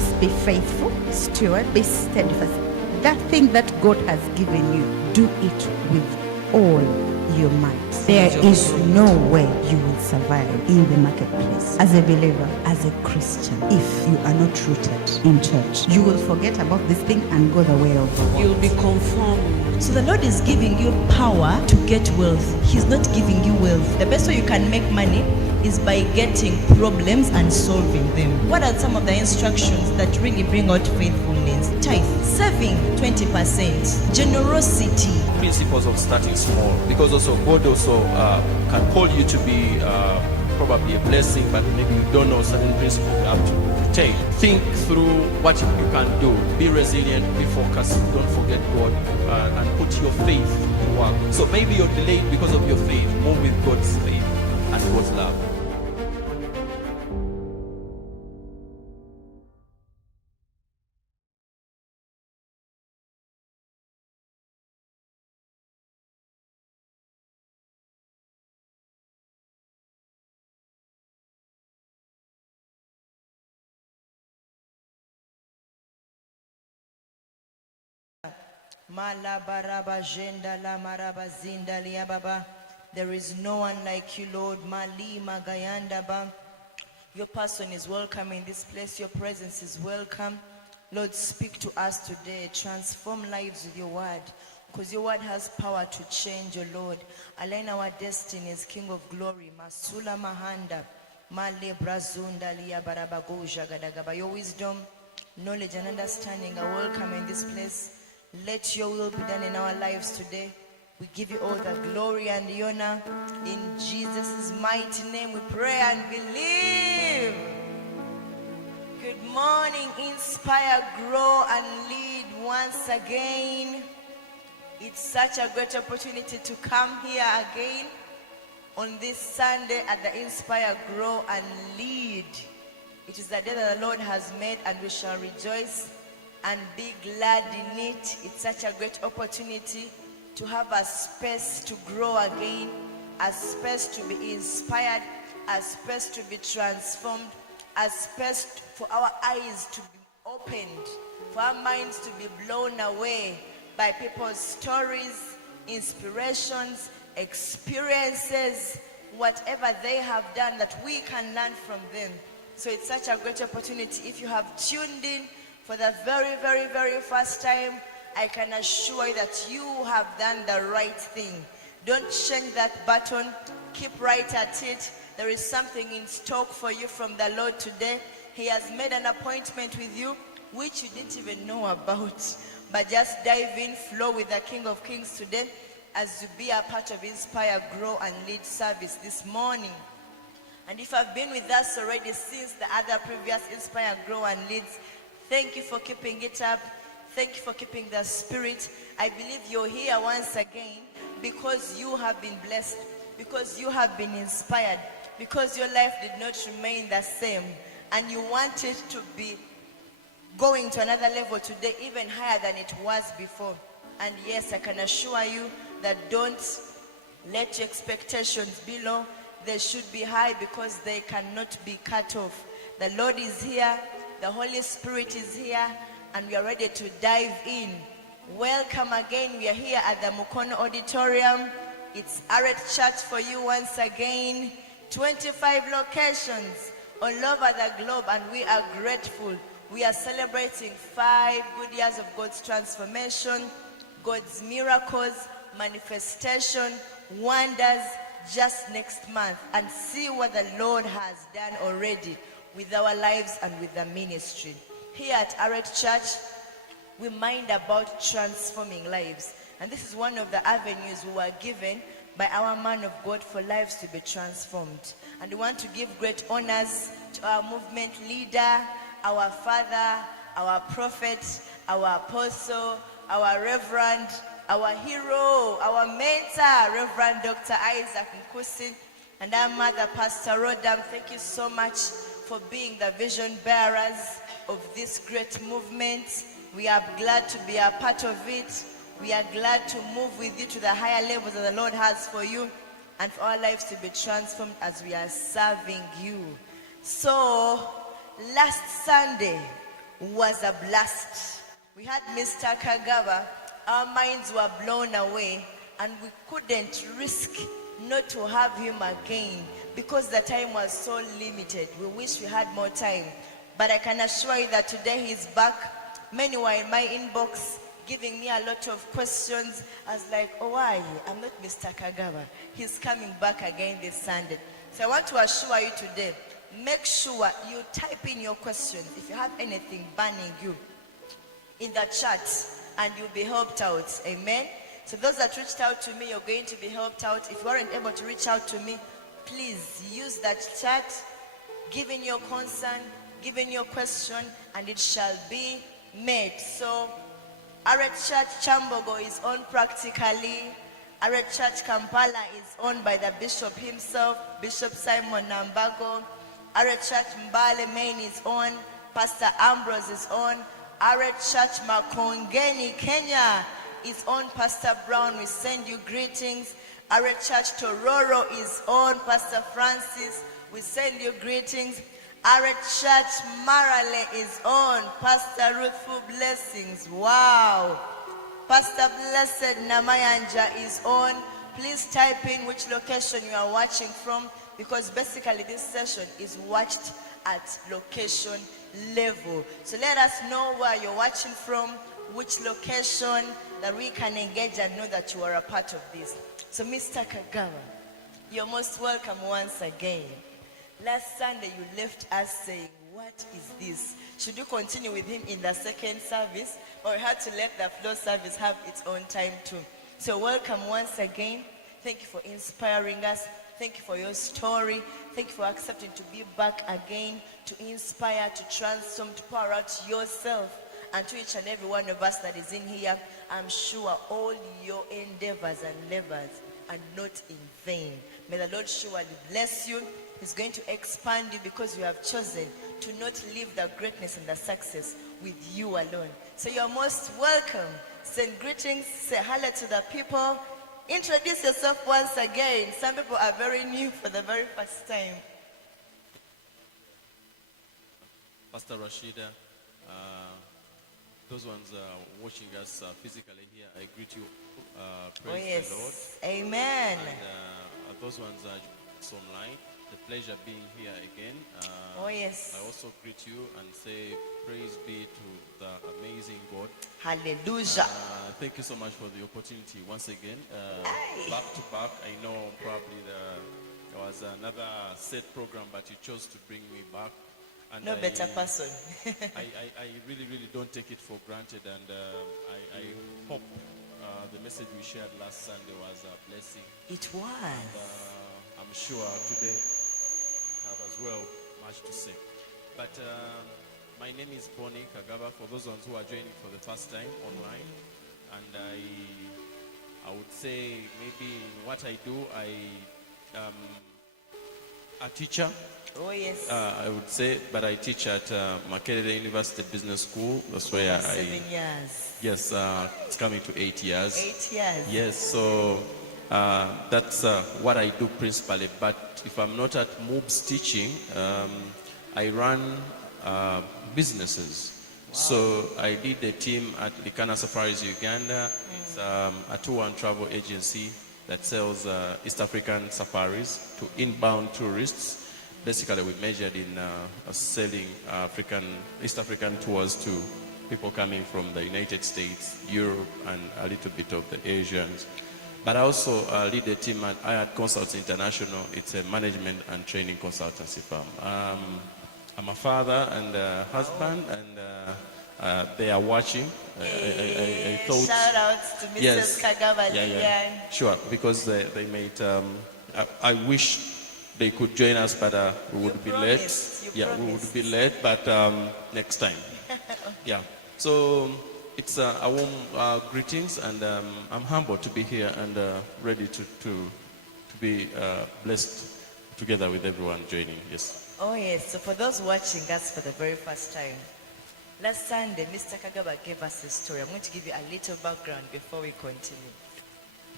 says, be faithful, steward, be steadfast. That thing that God has given you, do it with all your might. There is no way you will survive in the marketplace as a believer, as a Christian, if you are not rooted in church. You will forget about this thing and go the way of the world. You'll be conformed. So the Lord is giving you power to get wealth. He's not giving you wealth. The best way you can make money is by getting problems and solving them. What are some of the instructions that really bring out faithfulness? Tithe, saving 20%, generosity. Principles of starting small, because also God also can call you to be probably a blessing, but maybe you don't know certain principles you have to take. Think through what you can do. Be resilient, be focused, don't forget God, and put your faith to work. So maybe you're delayed because of your faith. Move with God's faith and God's love. There is no one like you, Lord. Your person is welcome in this place. Your presence is welcome. Lord, speak to us today. Transform lives with your word, because your word has power to change, oh Lord. Align our destinies, King of glory. Masula mahanda. Male brazunda liya barabagoja gadagaba. Your wisdom, knowledge, and understanding are welcome in this place. Let your will be done in our lives today. We give you all the glory and the honor. In Jesus' mighty name we pray and believe. Good morning, inspire, grow, and lead once again. It's such a great opportunity to come here again on this Sunday at the Inspire, Grow, and Lead. It is the day that the Lord has made, and we shall rejoice and be glad in it. It's such a great opportunity to have a space to grow again, a space to be inspired, a space to be transformed, a space for our eyes to be opened, for our minds to be blown away by people's stories, inspirations, experiences, whatever they have done, that we can learn from them. So it's such a great opportunity. If you have tuned in for the very, very, very first time, I can assure you that you have done the right thing. Don't change that button. Keep right at it. There is something in stock for you from the Lord today. He has made an appointment with you which you didn't even know about. But just dive in, flow with the King of Kings today as you be a part of Inspire, Grow, and Lead service this morning. And if I've been with us already since the other previous Inspire, Grow, and Leads, thank you for keeping it up. Thank you for keeping the spirit. I believe you're here once again because you have been blessed, because you have been inspired, because your life did not remain the same, and you want it to be going to another level today, even higher than it was before. And yes, I can assure you that don't let your expectations be low. They should be high, because they cannot be cut off. The Lord is here. The Holy Spirit is here, and we are ready to dive in. Welcome again. We are here at the Mukono Auditorium. It's Arete Church for you once again. 25 locations all over the globe, and we are grateful. We are celebrating 5 good years of God's transformation, God's miracles, manifestation, wonders just next month, and see what the Lord has done already with our lives and with the ministry. Here at Arete Church, we mind about transforming lives. And this is one of the avenues we were given by our man of God for lives to be transformed. And we want to give great honors to our movement leader, our father, our prophet, our apostle, our reverend, our hero, our mentor, Reverend Dr. Isaac Nkuusi, and our mother, Pastor Rodam. Thank you so much for being the vision bearers of this great movement. We are glad to be a part of it. We are glad to move with you to the higher levels that the Lord has for you, and for our lives to be transformed as we are serving you. So, last Sunday, was a blast. We had Mr. Kagaba. Our minds were blown away, and we couldn't risk not to have him again because the time was so limited. We wish we had more time. But I can assure you that today he's back. Many were in my inbox giving me a lot of questions. I was like, oh, why? I'm not Mr. Kagaba. He's coming back again this Sunday. So I want to assure you today, make sure you type in your questions. If you have anything burning you in the chat, and you'll be helped out. Amen. So those that reached out to me, you're going to be helped out. If you weren't able to reach out to me, please use that chat, give in your concern, give in your question, and it shall be made. So Arete Church Chambogo is on practically. Arete Church Kampala is owned by the bishop himself, Bishop Simon Nambago. Arete Church Mbale Main is on. Pastor Ambrose is on. Arete Church Makongeni, Kenya is on. Pastor Brown, we send you greetings. Arete Church Tororo is on. Pastor Francis, we send you greetings. Arete Church Marale is on. Pastor Ruthful Blessings, wow. Pastor Blessed Namayanja is on. Please type in which location you are watching from, because basically this session is watched at location level. So let us know where you're watching from, which location, that we can engage and know that you are a part of this. So Mr. Kagaba, you're most welcome once again. Last Sunday you left us saying, what is this? Should you continue with him in the second service, or we had to let the floor service have its own time too? So welcome once again. Thank you for inspiring us. Thank you for your story. Thank you for accepting to be back again, to inspire, to transform, to pour out yourself. And to each and every one of us that is in here, I'm sure all your endeavors and labors are not in vain. May the Lord surely bless you. He's going to expand you because you have chosen to not live the greatness and the success with you alone. So you're most welcome. Send greetings, say hello to the people. Introduce yourself once again. Some people are very new for the very first time. Pastor Rashidah, those ones watching us physically here, I greet you. Praise the Lord. Amen. And those ones are online, the pleasure being here again. I also greet you and say praise be to the amazing God. Hallelujah. Thank you so much for the opportunity once again. Back to back, I know probably there was another set program, but you chose to bring me back. And no better person. I really, really don't take it for granted, and I hope the message we shared last Sunday was a blessing. It was. And, I'm sure today have as well much to say. But my name is Bonny Kagaba, for those ones who are joining for the first time online. And I would say maybe in what I do, I am a teacher. Oh, yes. I would say, but I teach at Makerere University Business School. That's where 7 years. Yes, it's coming to 8 years. 8 years. Yes, so that's what I do principally. But if I'm not at MOOBS teaching, I run businesses. Wow. So I lead the team at Likana Safaris Uganda. It's a tour and travel agency that sells East African safaris to inbound tourists. Basically, we measured in selling East African tours to people coming from the United States, Europe, and a little bit of the Asians. But I also lead the team at IAT Consults International. It's a management and training consultancy firm. I'm a father and a husband, and they are watching. I thought, shout out to Mrs. Yes, Kagaba. yeah. Sure, because they made. I wish they could join us, but we would be late. We would be late, but next time. Yeah. So it's a warm greetings, and I'm humbled to be here and ready to be blessed together with everyone joining. Yes. Oh yes. So for those watching us for the very first time, last Sunday, Mr. Kagaba gave us a story. I'm going to give you a little background before we continue.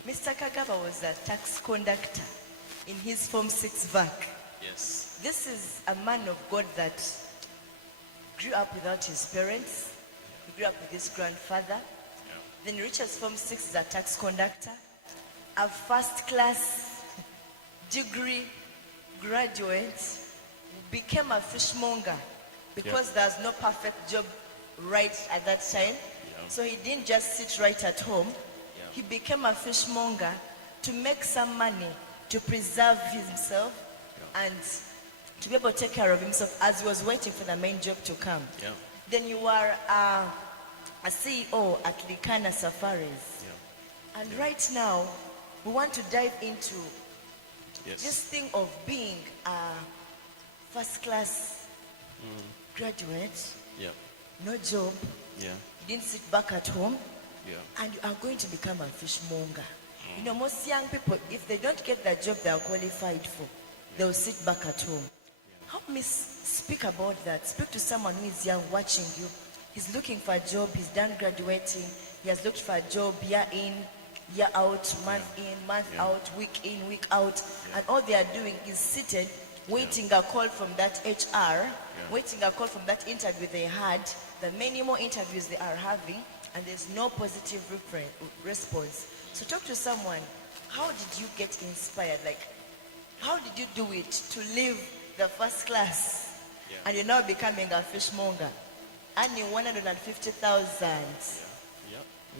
Mr. Kagaba was a tax conductor in his Form 6 VAC. Yes. This is a man of God that grew up without his parents. He grew up with his grandfather. Then he reaches Form 6 as a tax conductor. A first class degree graduate, became a fishmonger because there's no perfect job right at that time. So he didn't just sit right at home. He became a fishmonger to make some money, to preserve himself and to be able to take care of himself as he was waiting for the main job to come. Then you are a CEO at Likana Safaris. And right now, we want to dive into this thing of being a first-class graduate, no job, you didn't sit back at home, and you are going to become a fishmonger. You know, most young people, if they don't get the job they are qualified for, they'll sit back at home. Help me speak about that. Speak to someone who is young, watching you. He's looking for a job, he's done graduating, he has looked for a job year in, year out, month in, month out, week in, week out, and all they are doing is seated, waiting a call from that HR, waiting a call from that interview they had, the many more interviews they are having, and there's no positive response. So talk to someone. How did you get inspired? Like, how did you do it to leave the first class and you're now becoming a fishmonger? Earning 150,000.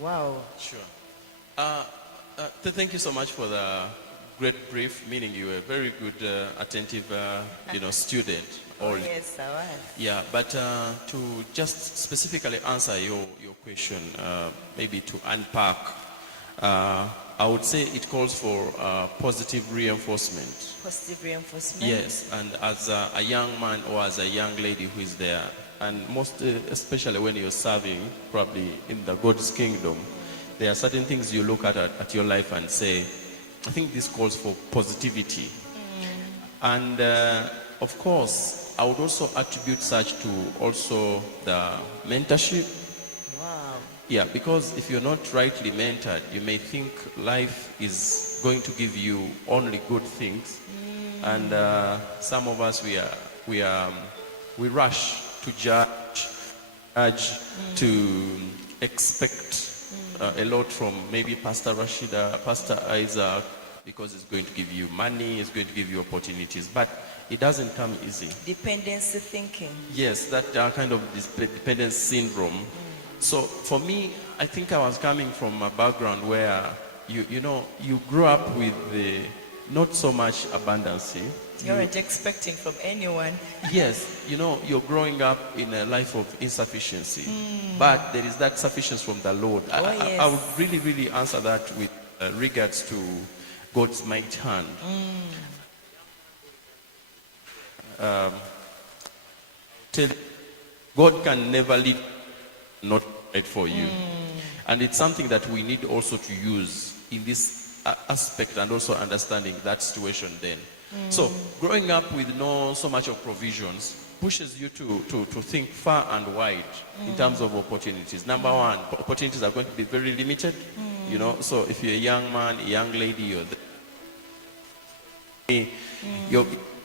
Wow. Sure. Thank you so much for the great brief, meaning you were a very good, attentive, student. Yes, I was. Yeah, but to just specifically answer your question, maybe to unpack, I would say it calls for positive reinforcement. Positive reinforcement? Yes, and as a young man or as a young lady who is there, and most especially when you're serving probably in the God's kingdom, there are certain things you look at your life and say, I think this calls for positivity. And of course, I would also attribute such to also the mentorship. Wow. Yeah, because if you're not rightly mentored, you may think life is going to give you only good things. And some of us, we rush to judge, to expect a lot from maybe Pastor Rashidah, Pastor Isaac, because it's going to give you money, it's going to give you opportunities, but it doesn't come easy. Dependency thinking. Yes, that kind of dependence syndrome. So for me, I think I was coming from a background where you grew up with not so much abundance. You weren't expecting from anyone. Yes, you're growing up in a life of insufficiency, but there is that sufficiency from the Lord. Yes. I would really, really answer that with regards to God's mighty hand. God can never lead not right for you. And it's something that we need also to use in this aspect and also understanding that situation then. So growing up with no so much of provisions pushes you to think far and wide in terms of opportunities. Number one, opportunities are going to be very limited. So if you're a young man, a young lady,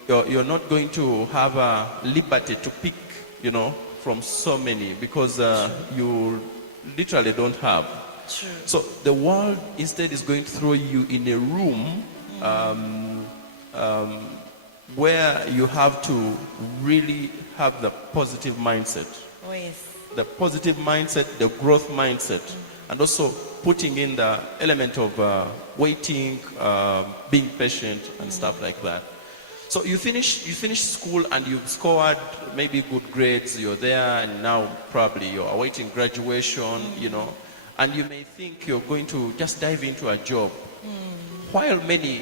you're not going to have a liberty to pick, from so many because you literally don't have. True. So the world instead is going to throw you in a room where you have to really have the positive mindset. Oh, yes. The positive mindset, the growth mindset, and also putting in the element of waiting, being patient, and stuff like that. So you finish school and you've scored maybe good grades. You're there, and now probably you're awaiting graduation. And you may think you're going to just dive into a job. While many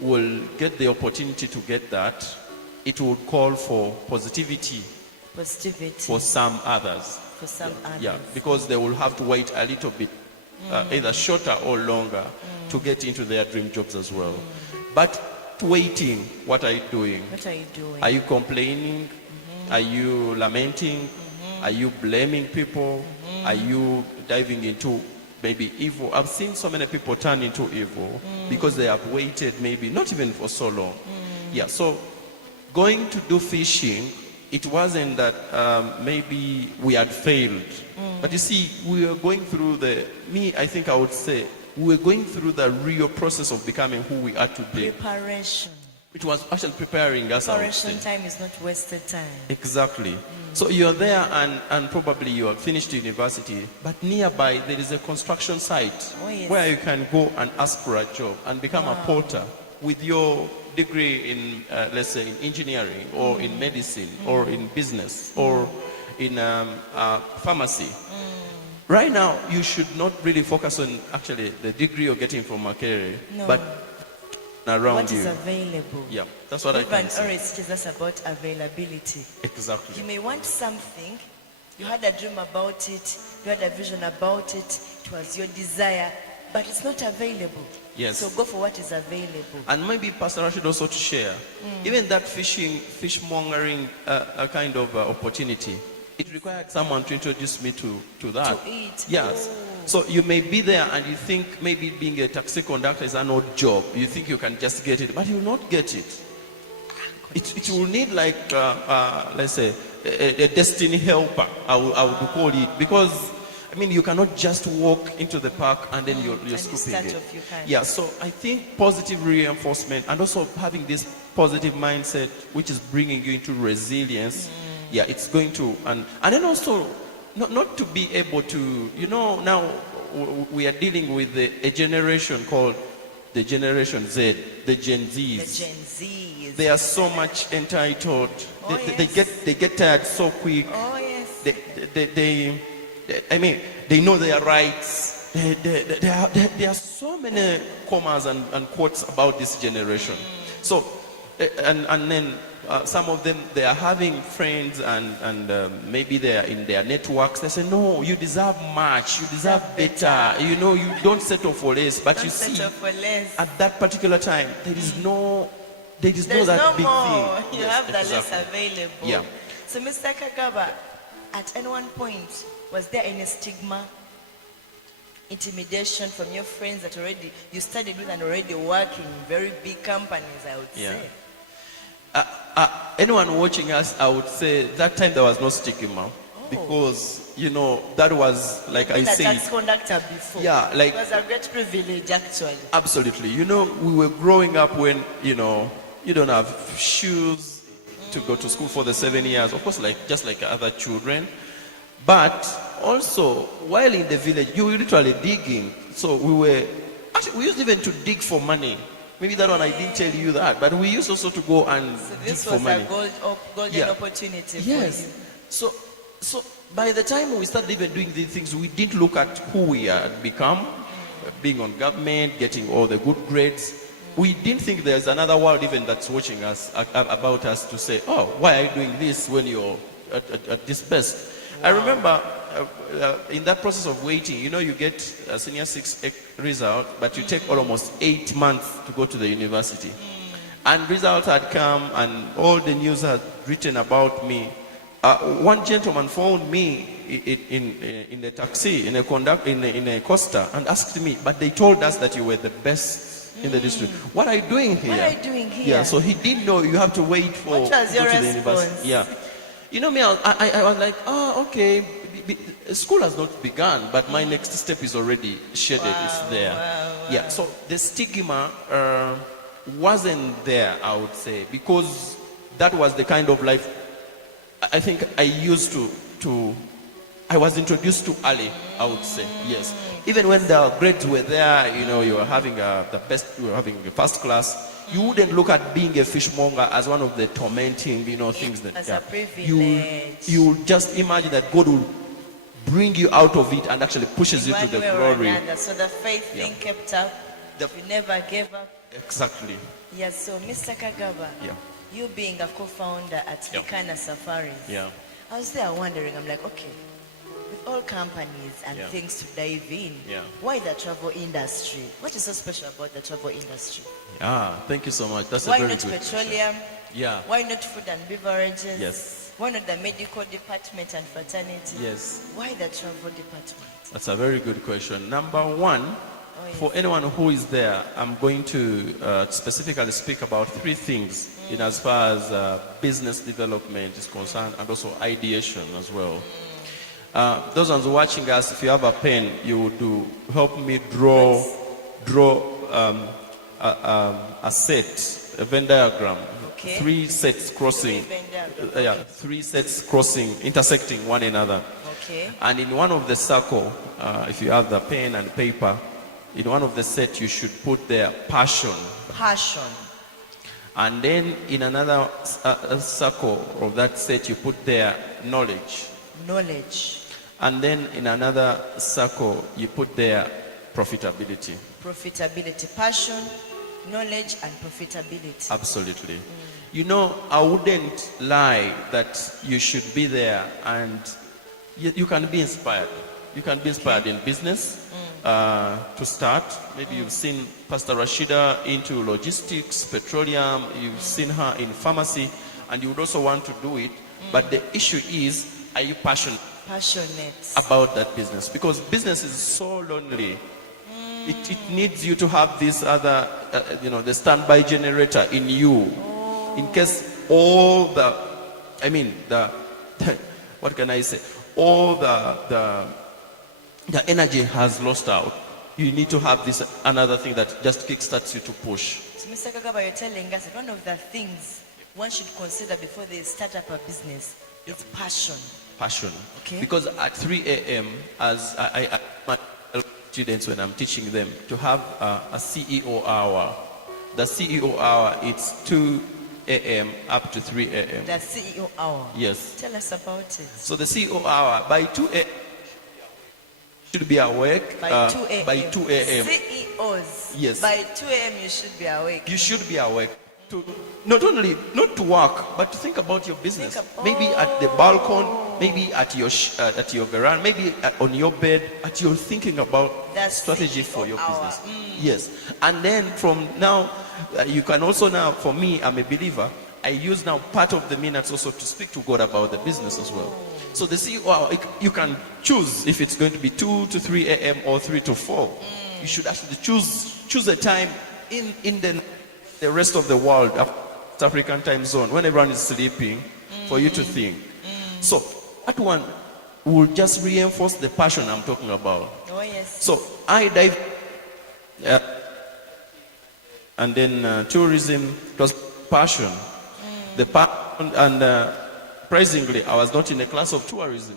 will get the opportunity to get that, it will call for positivity for some others. For some others. Yeah, because they will have to wait a little bit, either shorter or longer, to get into their dream jobs as well. But waiting, what are you doing? What are you doing? Are you complaining? Are you lamenting? Are you blaming people? Are you diving into maybe evil? I've seen so many people turn into evil because they have waited maybe not even for so long. Yeah, so going to do fishing it wasn't that maybe we had failed. But you see, we were going through I think I would say, we were going through the real process of becoming who we are today. Preparation. It was actually preparing us. Preparation time is not wasted time. Exactly. So you're there and probably you have finished university, but nearby there is a construction site where you can go and ask for a job and become a porter with your degree in, let's say, in engineering or in medicine or in business or in pharmacy. Right now, you should not really focus on actually the degree you're getting from a career, but around what you. is available. Yeah, that's what I can say. Arete teaches us about availability. Exactly. You may want something, you had a dream about it, you had a vision about it, it was your desire, but it's not available. Yes. So go for what is available. And maybe Pastor Rashidah also to share, even that fishmongering kind of opportunity, it required someone to introduce me to that. To it. Yes. So you may be there and you think maybe being a taxi conductor is an odd job. You think you can just get it, but you will not get it. It will need like, let's say, a destiny helper, I would call it. Because, I mean, you cannot just walk into the park and then you're scooping it. Yeah, so I think positive reinforcement and also having this positive mindset, which is bringing you into resilience, yeah, it's going to, and then also, not to be able to, now we are dealing with a generation called the Generation Z, the Gen Zs. The Gen Zs. They are so much entitled. Oh, they get tired so quick. Oh, yes. They know their rights. There are so many commas and quotes about this generation. So, and then some of them, they are having friends and maybe they are in their networks. They say, no, you deserve much, you deserve better. You don't settle for less. But you see, at that particular time, there is no big thing. You Yes, have the exactly. less available. Yeah. So Mr. Kagaba, at any one point, was there any stigma, intimidation from your friends that already you studied with and already working in very big companies, I would say? Anyone watching us, I would say that time there was no stigma because that was like I said. Tax conductor before. Yeah, like it was a great privilege actually. Absolutely. We were growing up when you don't have shoes to go to school for the 7 years. Of course, just like other children, but also while in the village, you were literally digging. So we used even to dig for money. Maybe that one I didn't tell you that, but we used also to go and dig for money. This was a golden opportunity for you. So by the time we started even doing these things, we didn't look at who we had become, being on government, getting all the good grades. We didn't think there's another world even that's watching us, about us to say, oh, why are you doing this when you're at this best? Wow. I remember in that process of waiting, you get a senior 6 result, but you take almost 8 months to go to the university. And results had come and all the news had written about me. One gentleman phoned me in a taxi, in a Costa, and asked me, but they told us that you were the best in the district. What are you doing here? What are you doing here? Yeah, so he didn't know you have to wait for what was your go to the response? university. Yeah. Me, I was like, okay, school has not begun, but my next step is already shaded. Wow, it's there. Wow. Yeah, so the stigma wasn't there, I would say, because that was the kind of life I think I used to I was introduced to early, I would say, yes. Even when the grades were there, you were having the best, you were having the first class, you wouldn't look at being a fishmonger as one of the tormenting, things that as a privilege. You just imagine that God will bring you out of it and actually pushes you to the glory. So the faith thing kept up. You never gave up. Exactly. Yes, so Mr. Kagaba, you being a co-founder at Likana Safaris, I was there wondering, I'm like, okay, with all companies and things to dive in, why the travel industry? What is so special about the travel industry? Thank you so much. That's why a very not good petroleum? Yeah. Why not food and beverages? Yes. Why not the medical department and fraternity? Yes. Why the travel department? That's a very good question. Number one, For anyone who is there, I'm going to specifically speak about 3 things in as far as business development is concerned, and also ideation as well. Those ones watching us, if you have a pen, you would help me draw a set, a Venn diagram. Okay. 3 sets crossing. 3 sets crossing, intersecting one another. Okay. And in one of the circle, if you have the pen and paper, in one of the set you should put there passion. Passion. And then in another circle of that set you put there knowledge. Knowledge. And then in another circle you put there profitability. Profitability. Passion, knowledge, and profitability. Absolutely. You know, I wouldn't lie that you should be there, and you can be inspired. You can be inspired in business to start. Maybe you've seen Pastor Rashidah into logistics, petroleum. You've seen her in pharmacy, and you would also want to do it. But the issue is, are you passionate about that business? Because business is so lonely. It needs you to have this other, the standby generator in you. In case all what can I say? All the energy has lost out. You need to have this another thing that just kickstarts you to push. So Mr. Kagaba, you're telling us that one of the things one should consider before they start up a business is passion. Passion. Okay. Because at 3 a.m., as I my students when I'm teaching them, to have a CEO hour. The CEO hour, it's 2 a.m. up to 3 a.m. The CEO hour. Yes. Tell us about it. So the CEO hour, by 2 a.m. should be awake. By 2 a.m. By 2 a.m. CEOs. Yes. By 2 a.m. you should be awake. You should be awake. To not to work, but to think about your business. Maybe at the balcony, maybe at your veranda, maybe on your bed. At you're thinking about That's strategy CEO for your hour. business. Yes, and then from now, you can also now. For me, I'm a believer. I use now part of the minutes also to speak to God about the business as well. So the CEO hour, you can choose if it's going to be 2 to 3 a.m. or 3 to 4. You should actually choose a time in the rest of the world, African time zone, when everyone is sleeping, for you to think. So that one will just reinforce the passion I'm talking about. Oh yes. So I dive, and then tourism plus passion. The passion, and surprisingly, I was not in a class of tourism.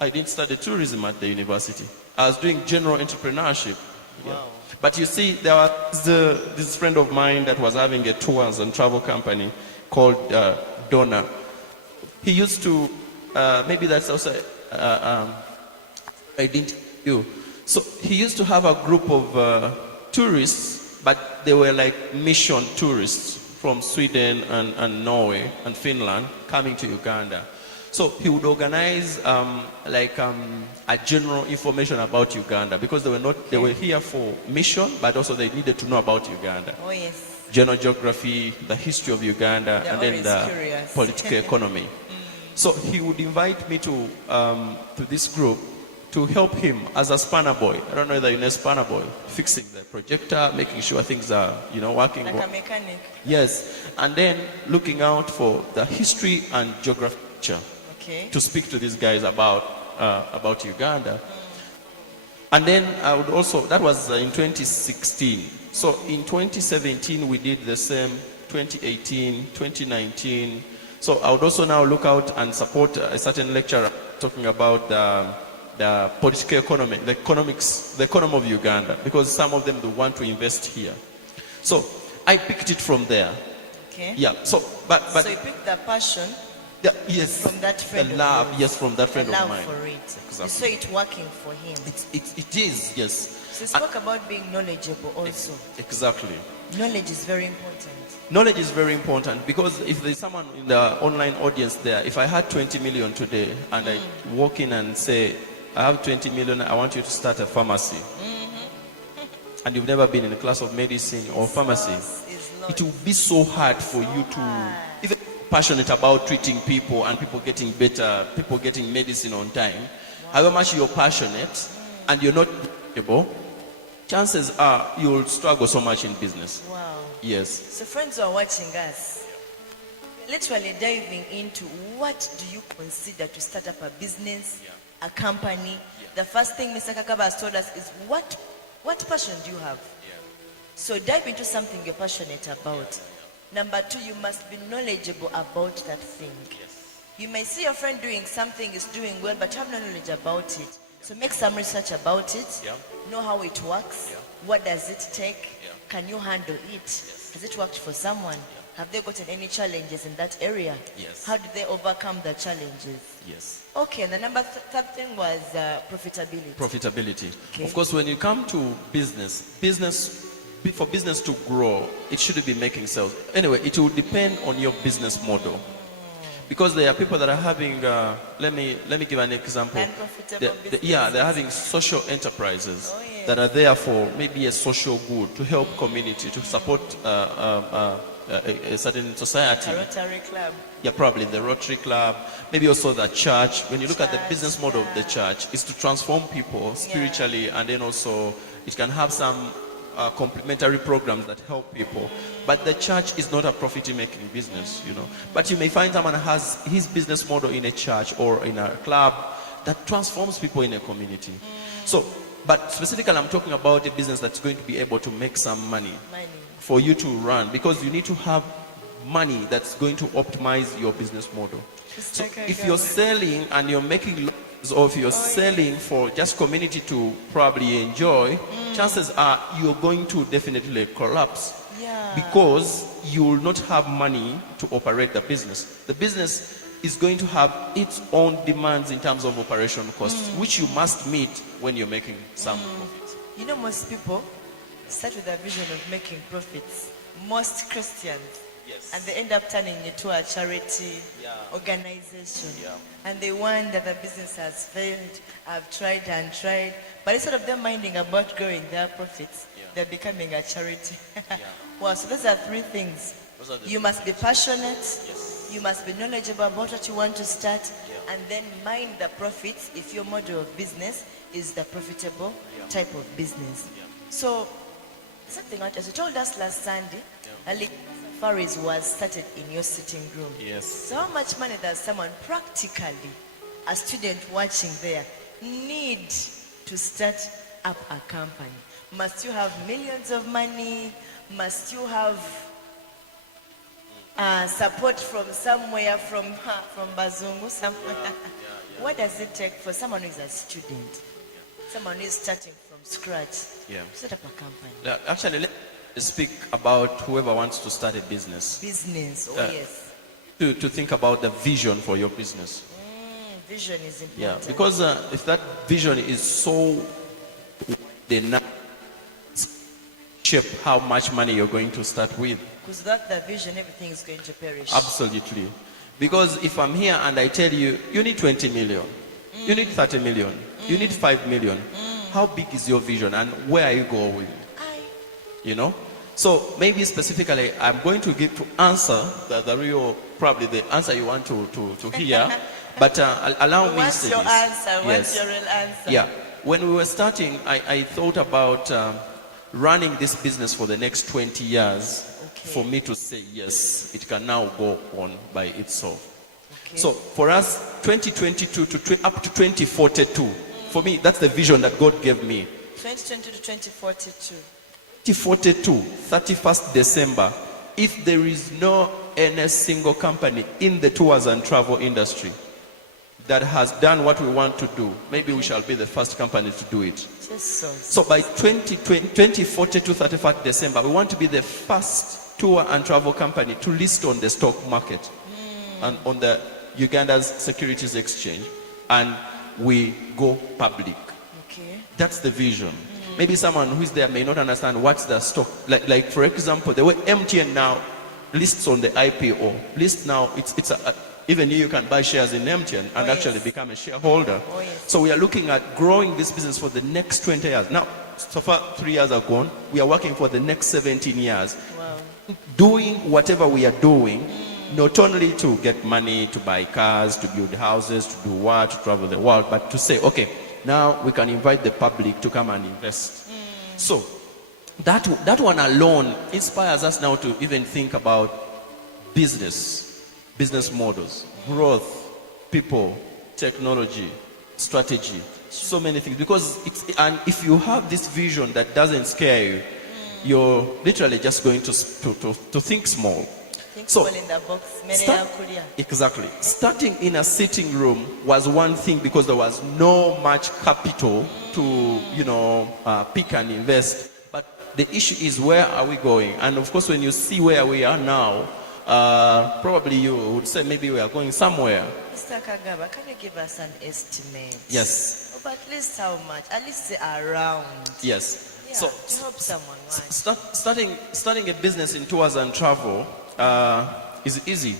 I didn't study tourism at the university. I was doing general entrepreneurship. Yeah. Wow. But you see, there was this friend of mine that was having a tours and travel company called Donna. He used to, maybe that's also, I didn't you. So he used to have a group of tourists, but they were like mission tourists from Sweden and Norway and Finland coming to Uganda. So he would organize a general information about Uganda, because they were here for mission, but also they needed to know about Uganda. Oh yes. General geography, the history of Uganda, They're and then the curious. political economy. So he would invite me to this group to help him as a spanner boy. I don't know whether you know spanner boy, fixing the projector, making sure things are working. Like a mechanic. Yes, and then looking out for the history and geography. Okay. To speak to these guys about Uganda. And then I would also, that was in 2016. So in 2017 we did the same, 2018, 2019. So I would also now look out and support a certain lecturer talking about the political economy, the economy of Uganda, because some of them do want to invest here. So I picked it from there. Okay. Yeah. So but so you picked the passion. Yes, from that friend the love, of yours. yes, from that friend the love of mine. for it. Exactly. You saw it working for him. It is, yes. So you spoke about being knowledgeable also. Exactly. Knowledge is very important. Knowledge is very important, because if there's someone in the online audience there, if I had 20 million today and I walk in and say, I have 20 million, I want you to start a pharmacy. And you've never been in a class of medicine or pharmacy, it will be so hard for you to even passionate about treating people and people getting better, people getting medicine on time. However much you're passionate and you're not able, chances are you'll struggle so much in business. Wow. Yes. So friends who are watching us, literally diving into what do you consider to start up a business, a company. The first thing Mr. Kagaba has told us is what passion do you have? So dive into something you're passionate about. Number two, you must be knowledgeable about that thing. You may see your friend doing something, is doing well, but you have no knowledge about it. So make some research about it. Know how it works. What does it take? Can you handle it? Has it worked for someone? Have they gotten any challenges in that area? Yes. How did they overcome the challenges? Yes. Okay, and the third thing was profitability. Profitability. Okay. Of course, when you come to for business to grow, it shouldn't be making sales. Anyway, it will depend on your business model. Because there are people that are having, let me give an example. Non-profitable They're having social enterprises Oh, yes. that are there for maybe a social good, to help community, to support a certain society. A Rotary Club. Yeah, probably the Rotary Club, maybe also the church. When you look at the Church, business model of the church, is to transform people spiritually, and then also it can have some complementary programs that help people. But the church is not a profit-making business, you know. But you may find someone has his business model in a church or in a club that transforms people in a community. So, but specifically, I'm talking about a business that's going to be able to make some money for you to run, because you need to have money that's going to optimize your business model. So if you're selling and you're making loss, or if you're selling for just community to probably enjoy, chances are you're going to definitely collapse. Because you will not have money to operate the business. The business is going to have its own demands in terms of operation costs, which you must meet when you're making some profits. You know, most people start with a vision of making profits. Most Christians. Yes. And they end up turning it to a charity organization. And they wonder the business has failed. I've tried and tried. But instead of them minding about growing their profits, they're becoming a charity. Well, so those are three things. You must be passionate. You must be knowledgeable about what you want to start. And then mind the profits if your model of business is the profitable type of business. So, something as you told us last Sunday, Safaris was started in your sitting room. Yes. So how much money does someone practically, a student watching there, need to start up a company? Must you have millions of money? Must you have support from somewhere, from Bazungu, somewhere? What does it take for someone who is a student, someone who is starting from scratch, to set up a company? Actually, let's speak about whoever wants to start a business. Business, yes. To think about the vision for your business. Vision is important. Yeah, because if that vision is so, then shape how much money you're going to start with. Because without the vision, everything is going to perish. Absolutely. Because if I'm here and I tell you, you need 20 million, you need 30 million, you need 5 million, how big is your vision and where are you going? You know? So maybe specifically, I'm going to answer the real, probably the answer you want to hear. But allow me to say your this. answer? What's your real answer? Yeah. When we were starting, I thought about running this business for the next 20 years for me to say, yes, it can now go on by itself. So for us, 2022 up to 2042, for me, that's the vision that God gave me. 2020 to 2042. 2042, 31st December, if there is no any single company in the tours and travel industry that has done what we want to do, maybe we shall be the first company to do it. So by 2042, 31st December, we want to be the first tour and travel company to list on the stock market and on the Uganda's Securities Exchange, and we go public. That's the vision. Maybe someone who's there may not understand what's the stock. Like for example, the way MTN now lists on the IPO, now, even you can buy shares in MTN and actually become a shareholder. So we are looking at growing this business for the next 20 years. Now, so far 3 years are gone. We are working for the next 17 years. Doing whatever we are doing, not only to get money, to buy cars, to build houses, to do what, to travel the world, but to say, okay, now we can invite the public to come and invest. So that one alone inspires us now to even think about business models, growth, people, technology, strategy, so many things. Because and if you have this vision that doesn't scare you, you're literally just going to think small. Think So, small in the box. Exactly. Starting in a sitting room was one thing because there was no much capital to, pick and invest. But the issue is, where are we going? And of course, when you see where we are now, probably you would say maybe we are going somewhere. Mr. Kagaba, can you give us an estimate? Yes. But at least how much? At least around. Yes. Yeah, So to help someone. Right? starting a business in tours and travel is easy.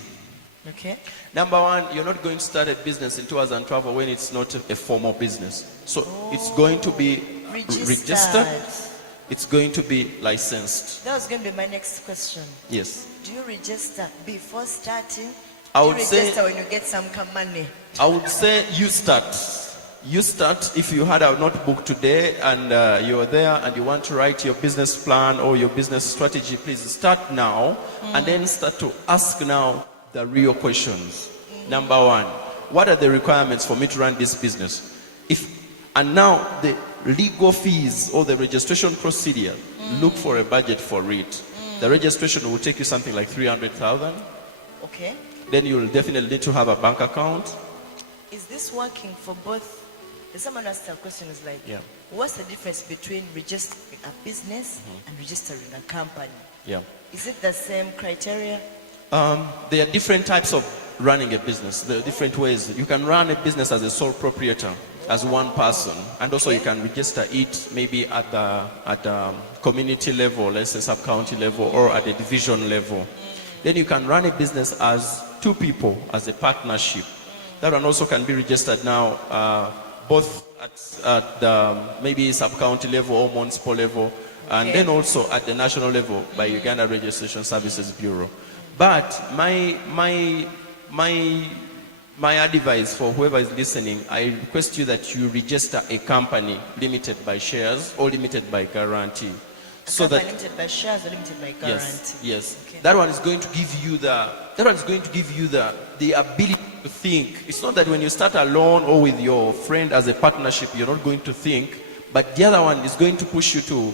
Okay. Number one, you're not going to start a business in tours and travel when it's not a formal business. So it's going to be registered. It's going to be licensed. That was going to be my next question. Yes. Do you register before starting? I Do would you say- register when you get some money? I would say you start. You start if you had a notebook today and you're there and you want to write your business plan or your business strategy, please start now and then start to ask now the real questions. Number one, what are the requirements for me to run this business? And now the legal fees or the registration procedure, look for a budget for it. The registration will take you something like 300,000. Okay. Then you'll definitely need to have a bank account. Is this working for both? Someone asked a question, is like, Yeah. what's the difference between registering a business and registering a company? Yeah. Is it the same criteria? There are different types of running a business. There are different ways. You can run a business as a sole proprietor, as one person, and also you can register it maybe at the community level, let's say sub-county level, or at the division level. Then you can run a business as two people, as a partnership. That one also can be registered now, both at the maybe sub-county level or municipal level, and then also at the national level by Uganda Registration Services Bureau. But my advice for whoever is listening, I request you that you register a company limited by shares or limited by guarantee. Limited by shares or limited by guarantee? Yes. Okay. That one is going to give you the ability to think. It's not that when you start alone or with your friend as a partnership, you're not going to think, but the other one is going to push you to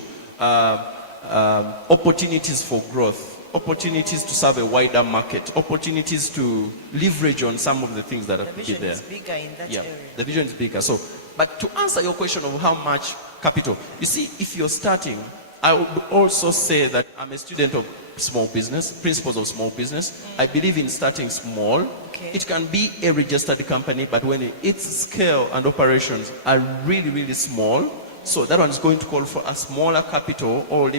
opportunities for growth, opportunities to serve a wider market, opportunities to leverage on some of the things that are The there. vision is bigger in that area. The vision is bigger. So, but to answer your question of how much capital, you see, if you're starting, I would also say that I'm a student of small business, principles of small business. I believe in starting small. Okay. It can be a registered company, but when its scale and operations are really, really small, so that one is going to call for a smaller capital or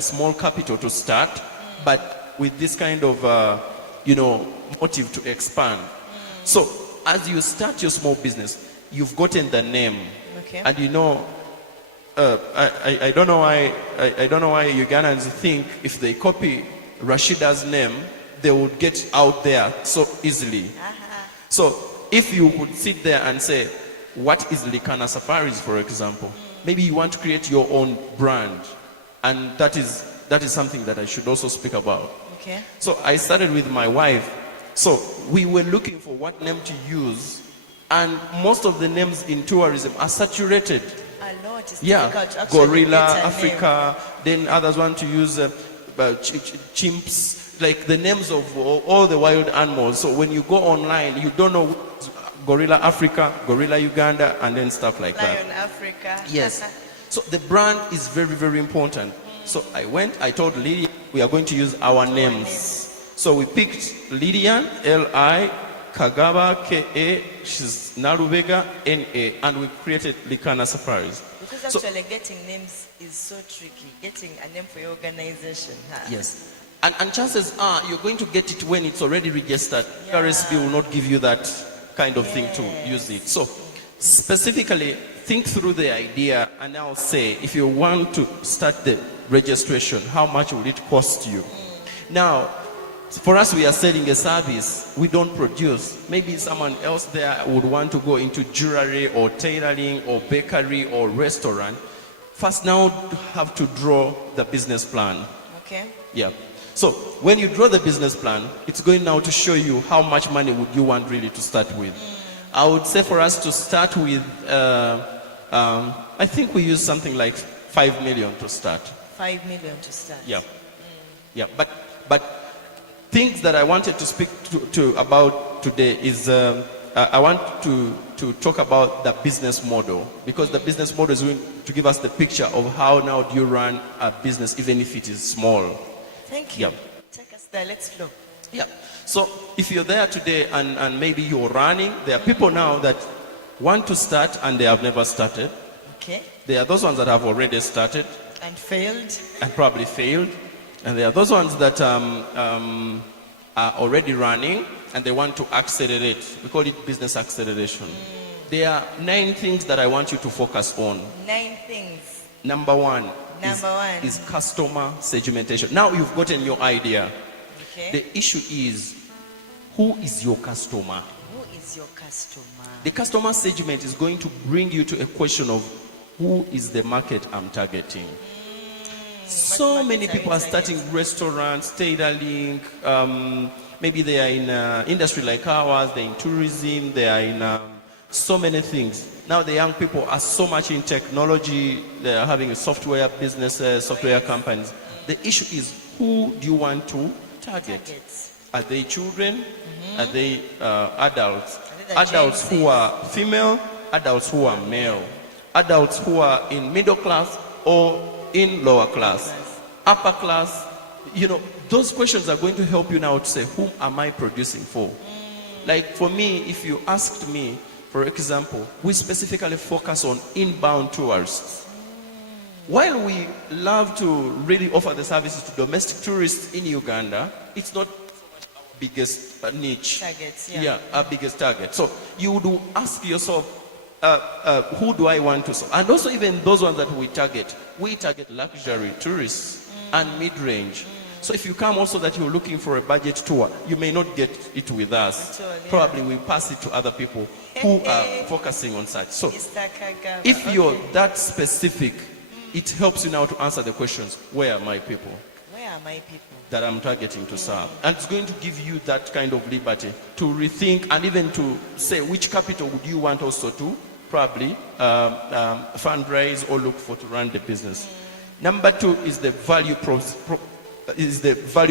small capital to start, but with this kind of, motive to expand. So as you start your small business, you've gotten the name, Okay. and I don't know why Ugandans think if they copy Rashidah's name, they would get out there so easily. So if you could sit there and say, what is Likana Safaris, for example? Maybe you want to create your own brand, and that is something that I should also speak about. Okay. So I started with my wife. So we were looking for what name to use, and most of the names in tourism are saturated. A lot. It's difficult to actually Gorilla, get a name. Africa. Then others want to use chimps, like the names of all the wild animals. So when you go online, you don't know Gorilla Africa, Gorilla Uganda, and then stuff like Lion that. Africa. Yes. So the brand is very, very important. So I told Lydia, we are going to use our names. So we picked Lydia, L-I, Kagaba, K-A, she's Narubega, N-A, and we created Likana Safaris. Because actually getting names is so tricky. Getting a name for your organization. Yes. And chances are you're going to get it when it's already registered. Yeah. RSB will not give you that kind of thing to use it. So specifically, think through the idea, and I'll say, if you want to start the registration, how much will it cost you? Now, for us, we are selling a service. We don't produce. Maybe someone else there would want to go into jewelry or tailoring or bakery or restaurant. First, now have to draw the business plan. Okay. Yeah. So when you draw the business plan, it's going now to show you how much money would you want really to start with. I would say for us to start with, I think we use something like 5 million to start. 5 million to start. Yeah. Yeah. But things that I wanted to speak to about today is I want to talk about the business model, because the business model is going to give us the picture of how now do you run a business even if it is small. Thank you. Yeah. Take us there. Let's flow. Yeah. So if you're there today and maybe you're running, there are people now that want to start and they have never started. Okay. There are those ones that have already started And failed. and probably failed. And there are those ones that are already running and they want to accelerate. We call it business acceleration. There are 9 things that I want you to focus on. 9 things. Number one Number is customer segmentation. Now you've gotten your idea. Okay. The issue is, who is your customer? Who is your customer? The customer segment is going to bring you to a question of who is the market I'm targeting. So What many markets are people you are starting restaurants, tailoring, maybe they are in industry like ours, they're in tourism, they are in so many things. Now the young people are so much in technology, they are having software businesses, software companies. The issue is, who do you want to target? Targets. Are they children? Are they adults? Are they the Adults Gen who are female, adults who are male, adults who are in middle class or in lower class, upper class. You know, those questions are going to help you now to say, whom am I producing for? Like for me, if you asked me, for example, we specifically focus on inbound tourists. While we love to really offer the services to domestic tourists in Uganda, it's not our biggest niche. Targets, Yeah, our biggest target. So you would ask yourself, who do I want to serve? And also even those ones that we target luxury tourists and mid-range. So if you come also that you're looking for a budget tour, you may not get it with us. At all, yeah. Probably we pass it to other people who are focusing on such. So Mr. Kagaba. if you're that specific, it helps you now to answer the questions, where are my people Where are my people? that I'm targeting to serve? And it's going to give you that kind of liberty to rethink and even to say which capital would you want also to probably fundraise or look for to run the business. Number 2 is the value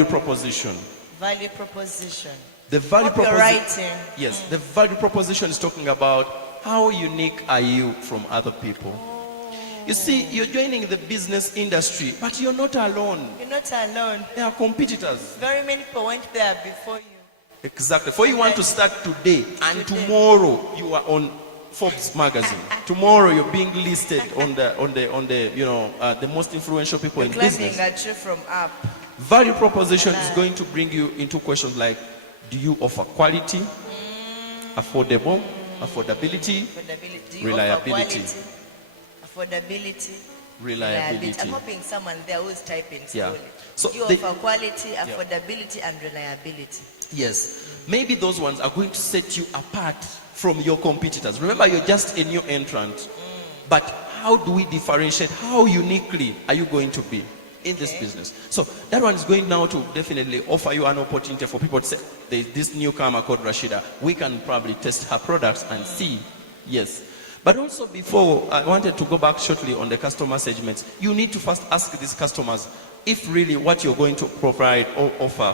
proposition. Value proposition. The value Hope you're proposition. writing. Yes, the value proposition is talking about how unique are you from other people. You see, you're joining the business industry, but you're not alone. You're not alone. There are competitors. Very many people went there before you. Exactly. For you want to start today, and tomorrow you are on Forbes magazine. Tomorrow you're being listed on the you know the most influential people in Climbing business. a tree from up. Value proposition is going to bring you into questions like, do you offer quality, affordability, Affordability. Do you reliability. offer quality? Affordability. Reliability. I'm hoping someone there who is typing Yeah. slowly. So Do you they- offer quality, affordability, and reliability? Yes. Maybe those ones are going to set you apart from your competitors. Remember, you're just a new entrant. But how do we differentiate? How uniquely are you going to be in this business? So that one is going now to definitely offer you an opportunity for people to say, there's this newcomer called Rashidah. We can probably test her products and see. Yes. But also before, I wanted to go back shortly on the customer segments. You need to first ask these customers if really what you're going to provide or offer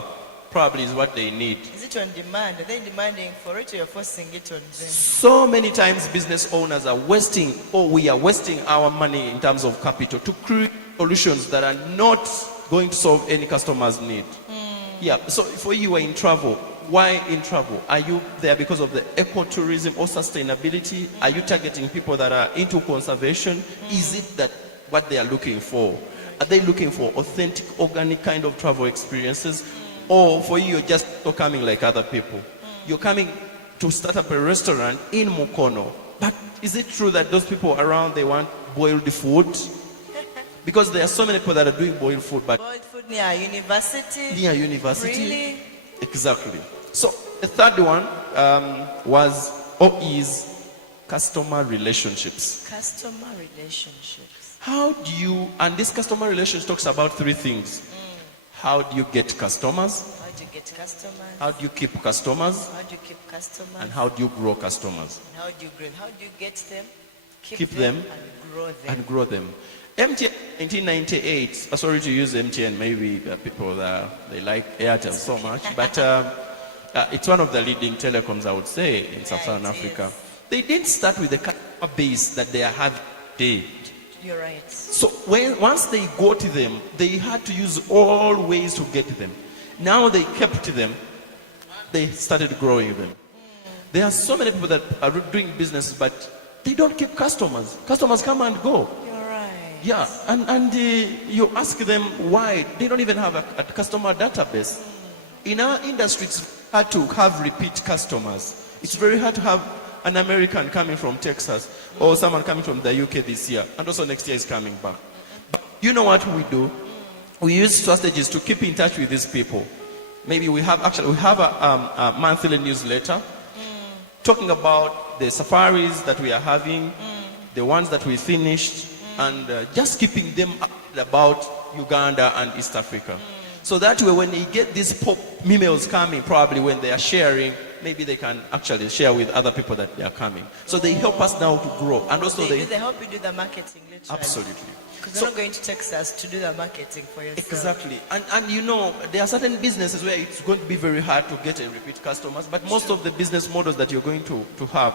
probably is what they need. Is it on demand? Are they demanding for it or you're forcing it on them? So many times business owners are wasting, or we are wasting our money in terms of capital to create solutions that are not going to solve any customer's need. Yeah, so for you are in travel, why in travel? Are you there because of the ecotourism or sustainability? Are you targeting people that are into conservation? Is it that what they are looking for? Are they looking for authentic, organic kind of travel experiences? Or for you, you're just not coming like other people? You're coming to start up a restaurant in Mukono. But is it true that those people around, they want boiled food? Because there are so many people that are doing boiled food, but Boiled food near university? near university. Really? Exactly. So the third one was or is customer relationships. Customer relationships. How do you, and this customer relationship talks about three things. How do you get customers? How do you get customers? How do you keep customers? How do you keep customers? And how do you grow customers? And how do you grow? How do you get them? Keep them and grow them. and grow them. MTN 1998, sorry to use MTN, maybe people they like Airtel so much, but it's one of the leading telecoms, I would say, in Sub-Saharan Africa. Is. They didn't start with the customer base that they have today. You're right. So once they got them, they had to use all ways to get them. Now they kept them, they started growing them. There are so many people that are doing business, but they don't keep customers. Customers come and go. You're right. Yeah, and you ask them why. They don't even have a customer database. In our industry, it's hard to have repeat customers. It's very hard to have an American coming from Texas or someone coming from the UK this year, and also next year is coming back. But you know what we do? We use strategies to keep in touch with these people. Maybe we have a monthly newsletter talking about the safaris that we are having, the ones that we finished, and just keeping them up about Uganda and East Africa. So that way, when they get these pop emails coming, probably when they are sharing, maybe they can actually share with other people that they are coming. So they help us now to grow. And also they help you do the marketing, literally. Absolutely. Because they're not going to Texas to do the marketing for yourself. Exactly. And you know, there are certain businesses where it's going to be very hard to get a repeat customers, but most of the business models that you're going to have,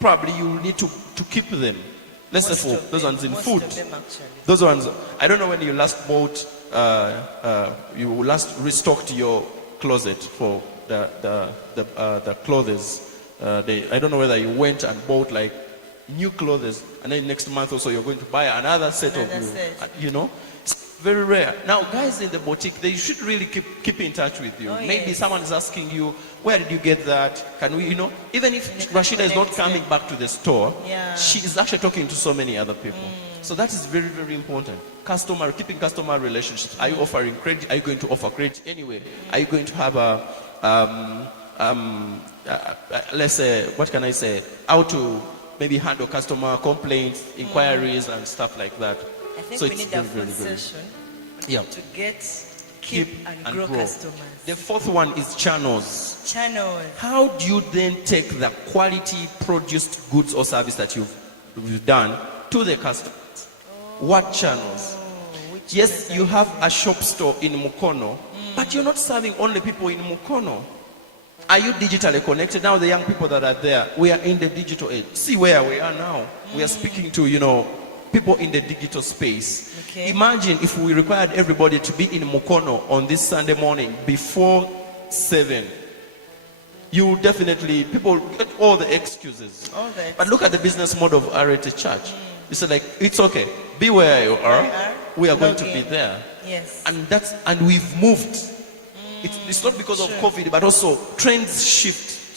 probably you will need to keep them. Let's say for those ones in food. Most of them, actually. Those ones, I don't know when you last bought, you last restocked your closet for the clothes. I don't know whether you went and bought like new clothes, and then next month also you're going to buy another set of new, you know. It's very rare. Now, guys in the boutique, they should really keep in touch with you. Maybe someone is asking you, where did you get that? Can we, you know, even if Rashidah is not coming back to the store, she is actually talking to so many other people. So that is very, very important. Keeping customer relationships. Are you offering credit? Are you going to offer credit anyway? Are you going to have let's say, what can I say? How to maybe handle customer complaints, inquiries, and stuff like that. I think So we need a full session to keep and grow customers. The fourth one is channels. Channels. How do you then take the quality produced goods or service that you've done to the customers? What channels? Yes, you have a shop store in Mukono, but you're not serving only people in Mukono. Are you digitally connected? Now the young people that are there, we are in the digital age. See where we are now. We are speaking to, you know, people in the digital space. Okay. Imagine if we required everybody to be in Mukono on this Sunday morning before 7. You definitely, people get all the excuses. But look at the business model of Arete Church. It's like, it's okay. Be where you are. We are going to be there. Yes. And we've moved. It's not because of COVID, but also trends shift.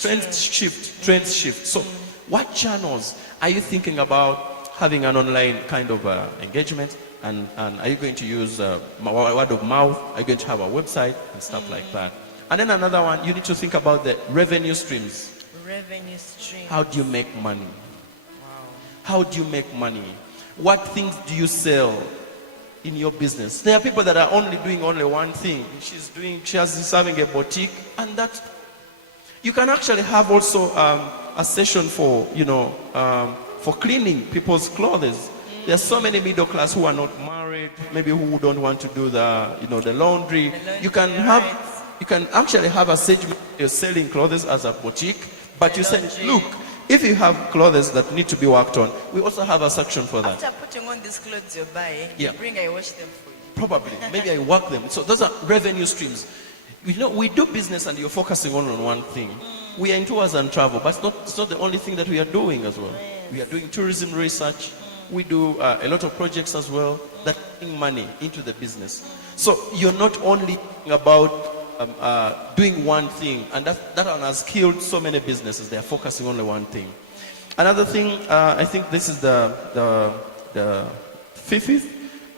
So what channels are you thinking about having an online kind of engagement? And are you going to use word of mouth? Are you going to have a website and stuff like that? And then another one, you need to think about the revenue streams. Revenue streams. How do you make money? Wow. How do you make money? What things do you sell in your business? There are people that are only doing only one thing. She's having a boutique, and that you can actually have also a session for, you know, for cleaning people's clothes. There are so many middle class who are not married, maybe who don't want to do the, you know, the laundry. You can actually have a segment you're selling clothes as a boutique, but you say, look, if you have clothes that need to be worked on, we also have a section for that. After putting on these clothes you're buying, I wash them for you. Probably. Maybe I work them. So those are revenue streams. You know, we do business and you're focusing on one thing. We are in tours and travel, but it's not the only thing that we are doing as well. We are doing tourism research. We do a lot of projects as well that bring money into the business. So you're not only about doing one thing, and that one has killed so many businesses. They are focusing only one thing. Another thing, I think this is the fifth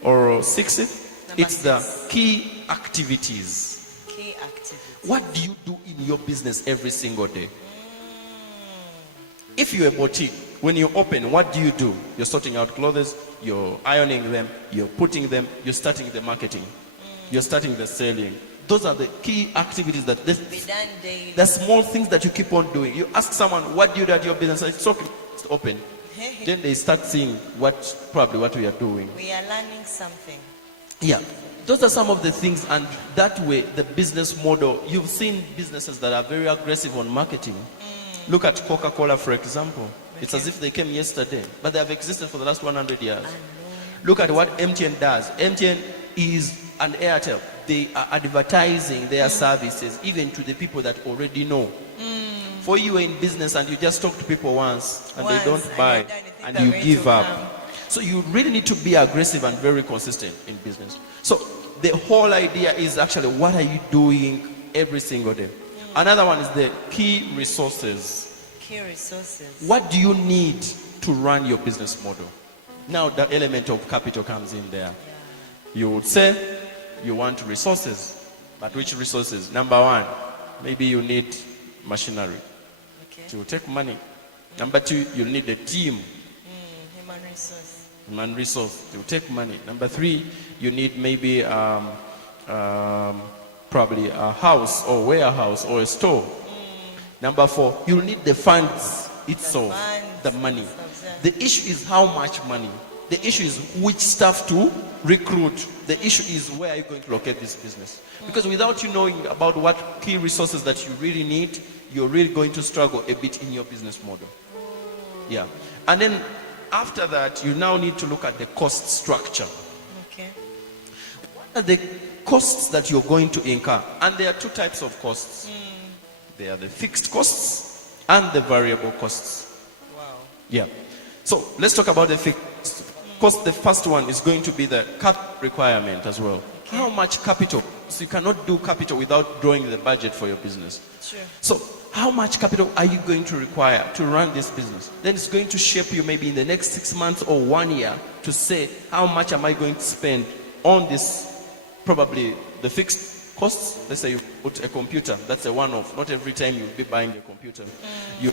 or sixth. It's the key activities. Key activities. What do you do in your business every single day? If you're a boutique, when you open, what do? You're sorting out clothes, you're ironing them, you're putting them, you're starting the marketing, you're starting the selling. Those are the key activities that Be done daily. the small things that you keep on doing. You ask someone, what do you do at your business? It's okay, it's open. Then they start seeing what we are doing. We are learning something. Yeah, those are some of the things, and that way the business model, you've seen businesses that are very aggressive on marketing. Look at Coca-Cola, for example. It's as if they came yesterday, but they have existed for the last 100 years. Look at what MTN does. MTN is an Arete. They are advertising their services even to the people that already know. For you in business and you just talk to people once and they don't buy and you give up. So you really need to be aggressive and very consistent in business. So the whole idea is actually, what are you doing every single day? Another one is the key resources. Key resources. What do you need to run your business model? Now the element of capital comes in there. You would say you want resources, but which resources? Number one, maybe you need machinery. Okay. It will take money. Number two, you'll need a team. Human resource. Human resource. It will take money. Number three, you need maybe probably a house or warehouse or a store. Number four, you'll need the funds itself, the money. The issue is how much money. The issue is which staff to recruit. The issue is where are you going to locate this business? Because without you knowing about what key resources that you really need, you're really going to struggle a bit in your business model. Yeah. And then after that, you now need to look at the cost structure. Okay. What are the costs that you're going to incur? And there are two types of costs. There are the fixed costs and the variable costs. Wow. Yeah. So let's talk about the fixed cost. The first one is going to be the capital requirement as well. Okay. How much capital? So you cannot do capital without drawing the budget for your business. Sure. So how much capital are you going to require to run this business? Then it's going to shape you maybe in the next 6 months or 1 year to say, how much am I going to spend on this, probably the fixed costs. Let's say you put a computer, that's a one-off. Not every time you'll be buying a computer. You